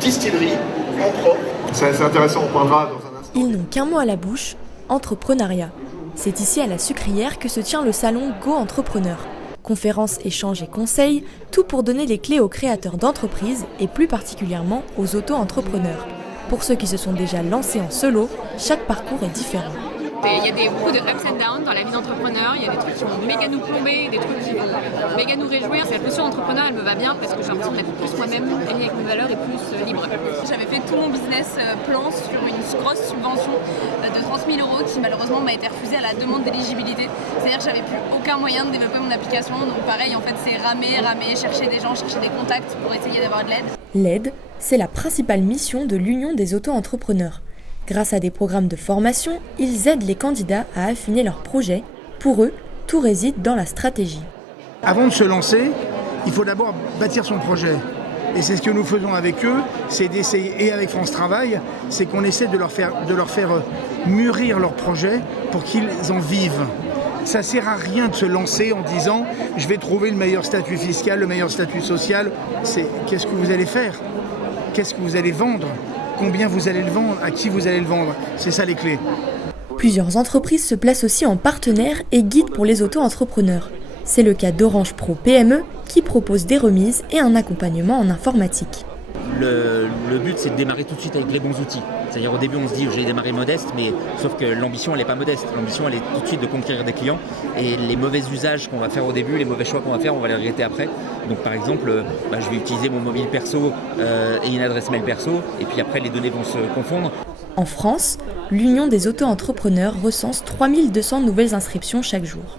distillerie en propre. C'est intéressant, on parlera dans un instant. Ils n'ont qu'un mot à la bouche, entrepreneuriat. C'est ici à la Sucrière que se tient le salon Go Entrepreneur. Conférences, échanges et conseils, tout pour donner les clés aux créateurs d'entreprises et plus particulièrement aux auto-entrepreneurs. Pour ceux qui se sont déjà lancés en solo, chaque parcours est différent. Il y a beaucoup de ups and downs dans la vie d'entrepreneur, il y a des trucs qui vont méga nous plomber, des trucs qui vont méga nous réjouir. Cette notion d'entrepreneur, elle me va bien parce que j'ai l'impression d'être plus moi-même, alignée avec mes valeurs et plus libre. J'avais fait tout mon business plan sur une grosse subvention de 30 000 € qui malheureusement m'a été refusée à la demande d'éligibilité. C'est-à-dire que j'avais plus aucun moyen de développer mon application, donc pareil en fait c'est ramer, chercher des gens, chercher des contacts pour essayer d'avoir de l'aide. L'aide, c'est la principale mission de l'Union des auto-entrepreneurs. Grâce à des programmes de formation, ils aident les candidats à affiner leurs projets. Pour eux, tout réside dans la stratégie. Avant de se lancer, il faut d'abord bâtir son projet. Et c'est ce que nous faisons avec eux, c'est d'essayer, et avec France Travail, c'est qu'on essaie de leur faire mûrir leur projet pour qu'ils en vivent. Ça ne sert à rien de se lancer en disant « je vais trouver le meilleur statut fiscal, le meilleur statut social ». C'est qu'est-ce que vous allez faire ? Qu'est-ce que vous allez vendre ? Combien vous allez le vendre, à qui vous allez le vendre, c'est ça les clés. Plusieurs entreprises se placent aussi en partenaire et guide pour les auto-entrepreneurs. C'est le cas d'Orange Pro PME qui propose des remises et un accompagnement en informatique. Le but c'est de démarrer tout de suite avec les bons outils. C'est-à-dire au début on se dit j'ai démarré modeste, mais sauf que l'ambition elle n'est pas modeste. L'ambition elle est tout de suite de conquérir des clients et les mauvais usages qu'on va faire au début, les mauvais choix qu'on va faire, on va les regretter après. Donc par exemple, je vais utiliser mon mobile perso et une adresse mail perso et puis après les données vont se confondre. En France, l'Union des auto-entrepreneurs recense 3200 nouvelles inscriptions chaque jour.